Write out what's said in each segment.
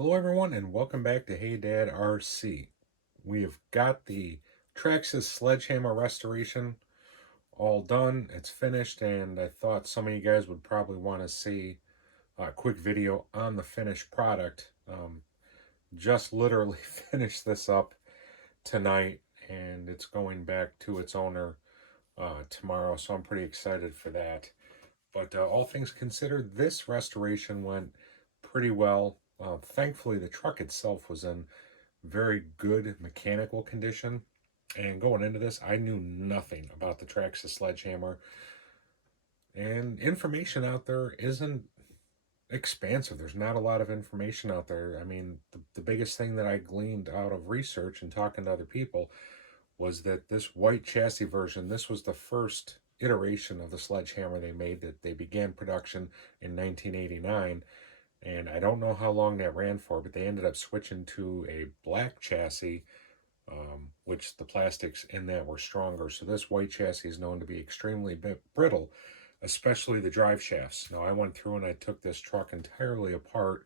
Hello everyone and welcome back to Hey Dad RC. We have got the Traxxas Sledgehammer restoration all done. It's finished and I thought some of you guys would probably want to see a quick video on the finished product. Just literally finished this up tonight and it's going back to its owner tomorrow, so I'm pretty excited for that. But all things considered, this restoration went pretty well. Thankfully, the truck itself was in very good mechanical condition. And going into this, I knew nothing about the Traxxas Sledgehammer. And information out there isn't expansive. There's not a lot of information out there. I mean, the biggest thing that I gleaned out of research and talking to other people was that this white chassis version, this was the first iteration of the Sledgehammer they made, that they began production in 1989. And I don't know how long that ran for, but they ended up switching to a black chassis, which the plastics in that were stronger. So this white chassis is known to be extremely brittle, especially the drive shafts. Now I went through and I took this truck entirely apart,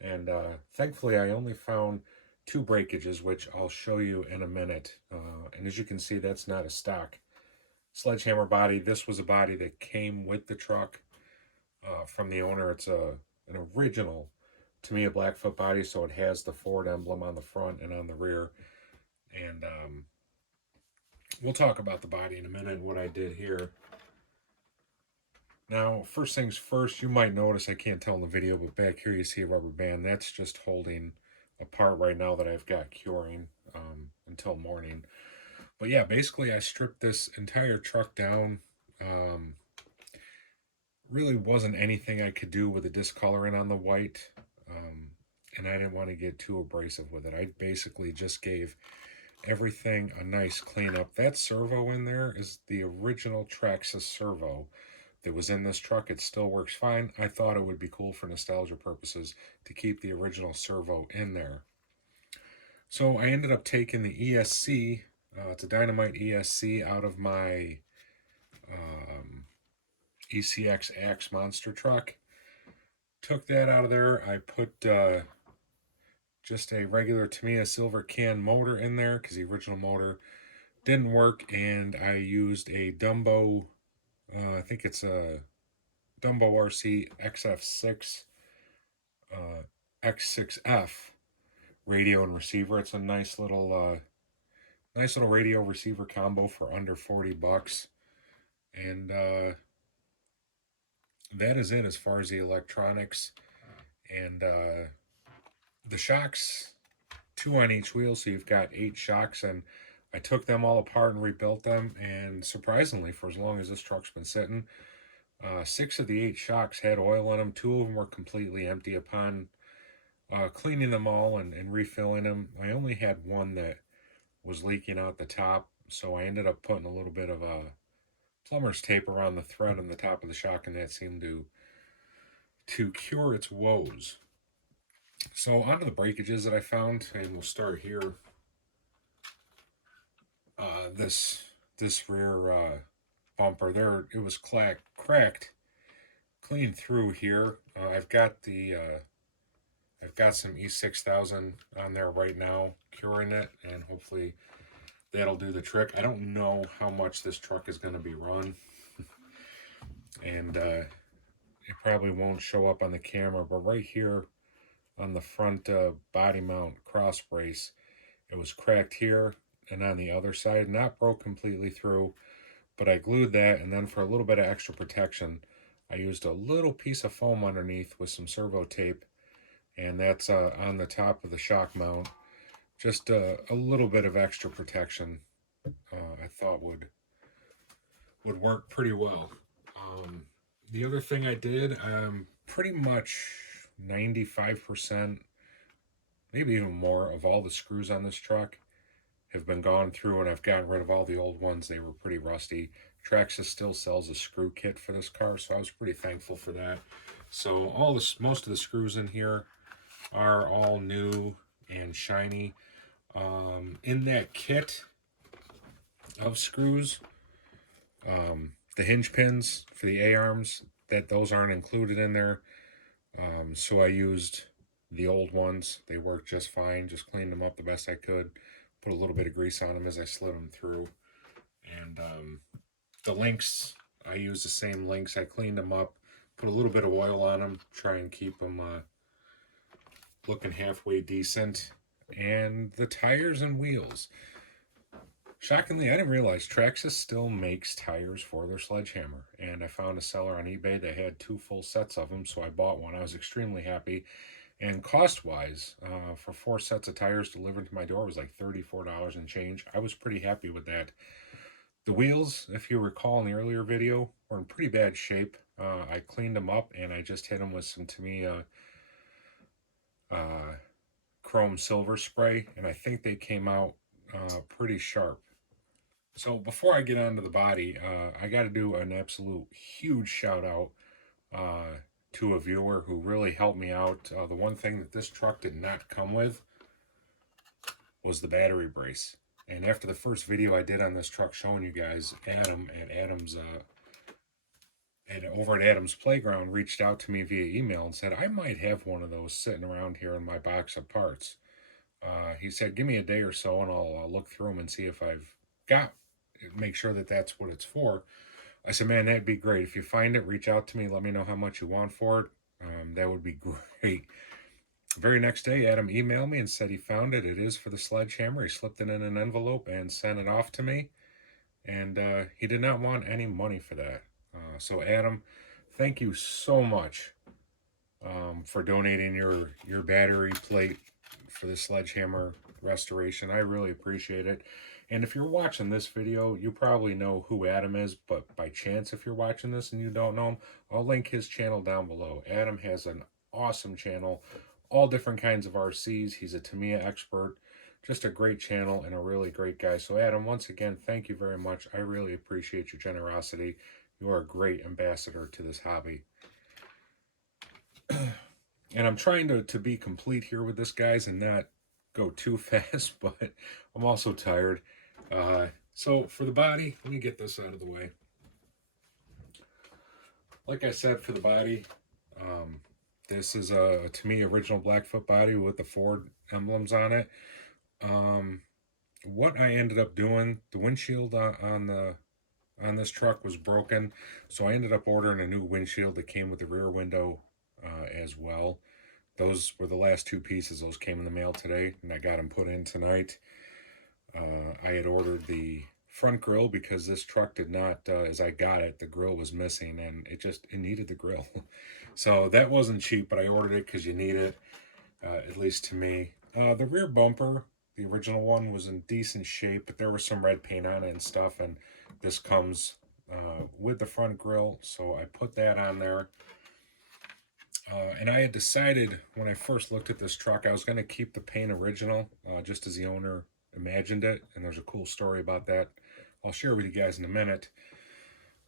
and thankfully I only found two breakages, which I'll show you in a minute. And as you can see, that's not a stock Sledgehammer body. This was a body that came with the truck from the owner. It's an original Tamiya Blackfoot body, so it has the Ford emblem on the front and on the rear. And we'll talk about the body in a minute and what I did here. Now, first things first, you might notice, I can't tell in the video, but back here you see a rubber band. That's just holding a part right now that I've got curing until morning. But yeah, basically I stripped this entire truck down. Really wasn't anything I could do with the discoloring on the white, and I didn't want to get too abrasive with it. I basically just gave everything a nice cleanup. That servo in there is the original Traxxas servo that was in this truck. It still works fine. I thought it would be cool for nostalgia purposes to keep the original servo in there. So I ended up taking the ESC, it's a Dynamite ESC, out of my ECX Axe monster truck. Took that out of there. I put just a regular Tamiya silver can motor in there because the original motor didn't work, and I used a Dumbo, I think it's a Dumbo RC XF6 X6F radio and receiver. It's a nice little radio receiver combo for under 40 bucks. And that is it as far as the electronics. And the shocks, 2 on each wheel, so you've got 8 shocks, and I took them all apart and rebuilt them, and surprisingly, for as long as this truck's been sitting, 6 of the 8 shocks had oil in them. 2 of them were completely empty. Upon cleaning them all and refilling them, I only had one that was leaking out the top, so I ended up putting a little bit of a plumber's tape around the thread on the top of the shock, and that seemed to cure its woes. So onto the breakages that I found, and we'll start here. This rear bumper there, it was cracked clean through here. I've got some E6000 on there right now, curing it, and hopefully that'll do the trick. I don't know how much this truck is going to be run, and it probably won't show up on the camera, but right here on the front body mount cross brace, it was cracked here and on the other side, not broke completely through, but I glued that, and then for a little bit of extra protection, I used a little piece of foam underneath with some servo tape, and that's on the top of the shock mount. Just a little bit of extra protection I thought would work pretty well. The other thing I did, pretty much 95%, maybe even more, of all the screws on this truck have been gone through, and I've gotten rid of all the old ones. They were pretty rusty. Traxxas still sells a screw kit for this car, so I was pretty thankful for that. So most of the screws in here are all new and shiny. In that kit of screws, the hinge pins for the A-arms, those aren't included in there. So I used the old ones. They worked just fine. Just cleaned them up the best I could. Put a little bit of grease on them as I slid them through. And the links, I used the same links. I cleaned them up, put a little bit of oil on them, try and keep them looking halfway decent. And the tires and wheels. Shockingly, I didn't realize Traxxas still makes tires for their Sledgehammer. And I found a seller on eBay that had 2 full sets of them, so I bought one. I was extremely happy. And cost-wise, for 4 sets of tires delivered to my door was like $34 and change. I was pretty happy with that. The wheels, if you recall in the earlier video, were in pretty bad shape. I cleaned them up and I just hit them with some Tamiya chrome silver spray, and I think they came out pretty sharp. So before I get onto the body, I got to do an absolute huge shout out to a viewer who really helped me out. The one thing that this truck did not come with was the battery brace. And after the first video I did on this truck showing you guys, Addam at Addam's over at Addam's Playground reached out to me via email and said I might have one of those sitting around here in my box of parts. He said, give me a day or so and I'll look through them and see if I've got, make sure that that's what it's for. I said, man, that'd be great. If you find it, reach out to me. Let me know how much you want for it. That would be great. The very next day, Addam emailed me and said he found it. It is for the Sledgehammer. He slipped it in an envelope and sent it off to me. And he did not want any money for that. So Addam, thank you so much for donating your battery plate for the Sledgehammer restoration. I really appreciate it. And if you're watching this video, you probably know who Addam is, but by chance, if you're watching this and you don't know him, I'll link his channel down below. Addam has an awesome channel, all different kinds of RCs. He's a Tamiya expert, just a great channel and a really great guy. So Addam, once again, thank you very much. I really appreciate your generosity. You are a great ambassador to this hobby. And I'm trying to be complete here with this, guys, and not go too fast, but I'm also tired. So for the body, let me get this out of the way. Like I said, for the body, this is a Tamiya original Blackfoot body with the Ford emblems on it. What I ended up doing, the windshield on this truck was broken, so I ended up ordering a new windshield that came with the rear window as well. Those were the last 2 pieces. Those came in the mail today, and I got them put in tonight. I had ordered the front grille because this truck did not, as I got it, the grille was missing, and it needed the grille. So that wasn't cheap, but I ordered it because you need it, at least to me. The rear bumper, the original one, was in decent shape, but there was some red paint on it and stuff, and this comes with the front grille, so I put that on there. And I had decided when I first looked at this truck, I was going to keep the paint original, just as the owner imagined it. And there's a cool story about that I'll share with you guys in a minute.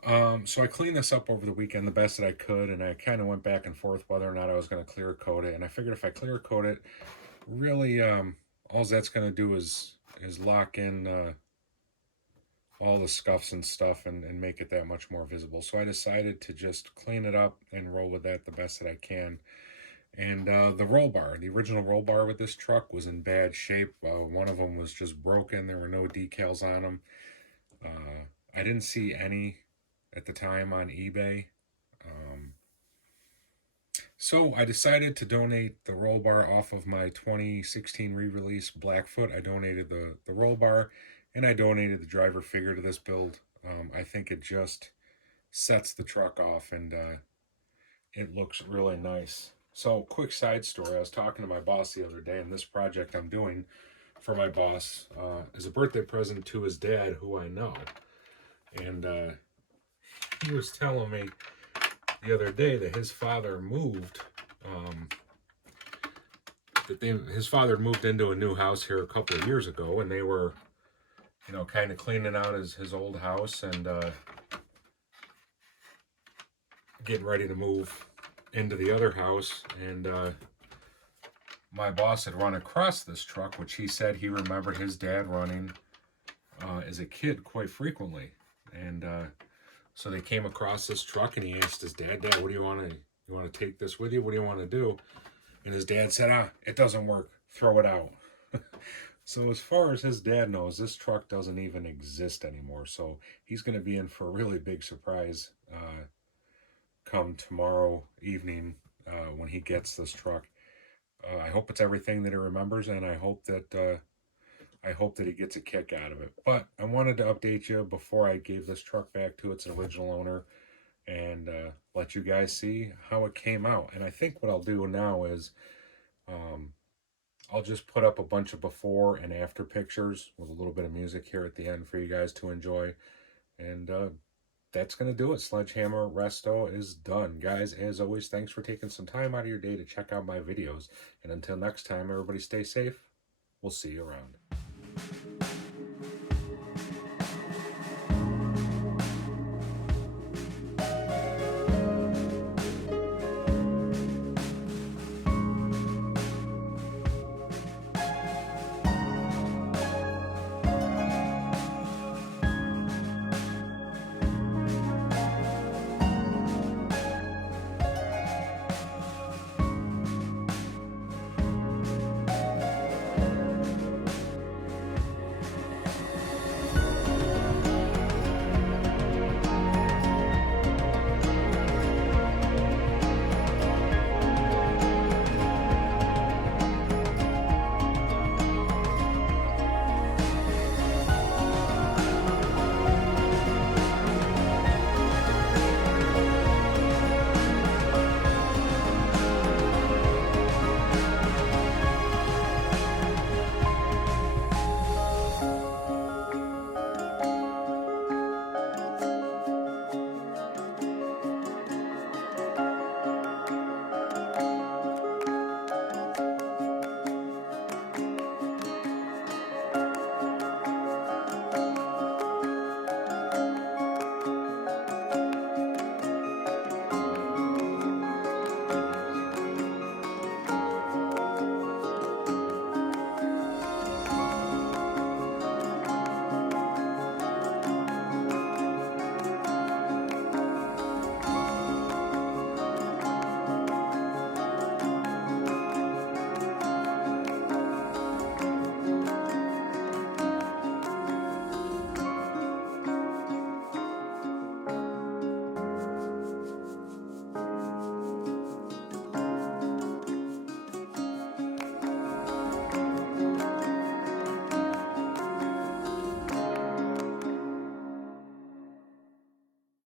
So I cleaned this up over the weekend the best that I could, and I kind of went back and forth whether or not I was going to clear coat it. And I figured if I clear coat it, really all that's going to do is lock in all the scuffs and stuff and make it that much more visible. So I decided to just clean it up and roll with that the best that I can. And the roll bar, the original roll bar with this truck was in bad shape. One of them was just broken. There were no decals on them. I didn't see any at the time on eBay. So I decided to donate the roll bar off of my 2016 re-release Blackfoot. I donated the roll bar, and I donated the driver figure to this build. I think it just sets the truck off, and it looks really nice. So, quick side story. I was talking to my boss the other day, and this project I'm doing for my boss is a birthday present to his dad, who I know. And he was telling me the other day that his father moved, his father moved into a new house here a couple of years ago, and they were, kind of cleaning out his old house and getting ready to move into the other house. And my boss had run across this truck, which he said he remembered his dad running as a kid quite frequently. And so they came across this truck, and he asked his dad, "Dad, what do you want to take this with you? What do you want to do?" And his dad said, it doesn't work. Throw it out. So as far as his dad knows, this truck doesn't even exist anymore. So he's going to be in for a really big surprise come tomorrow evening when he gets this truck. I hope it's everything that he remembers, and I hope that he gets a kick out of it. But I wanted to update you before I gave this truck back to its original owner and let you guys see how it came out. And I think what I'll do now is um, I'll just put up a bunch of before and after pictures with a little bit of music here at the end for you guys to enjoy. And that's going to do it. Sledgehammer Resto is done. Guys, as always, thanks for taking some time out of your day to check out my videos. And until next time, everybody stay safe. We'll see you around.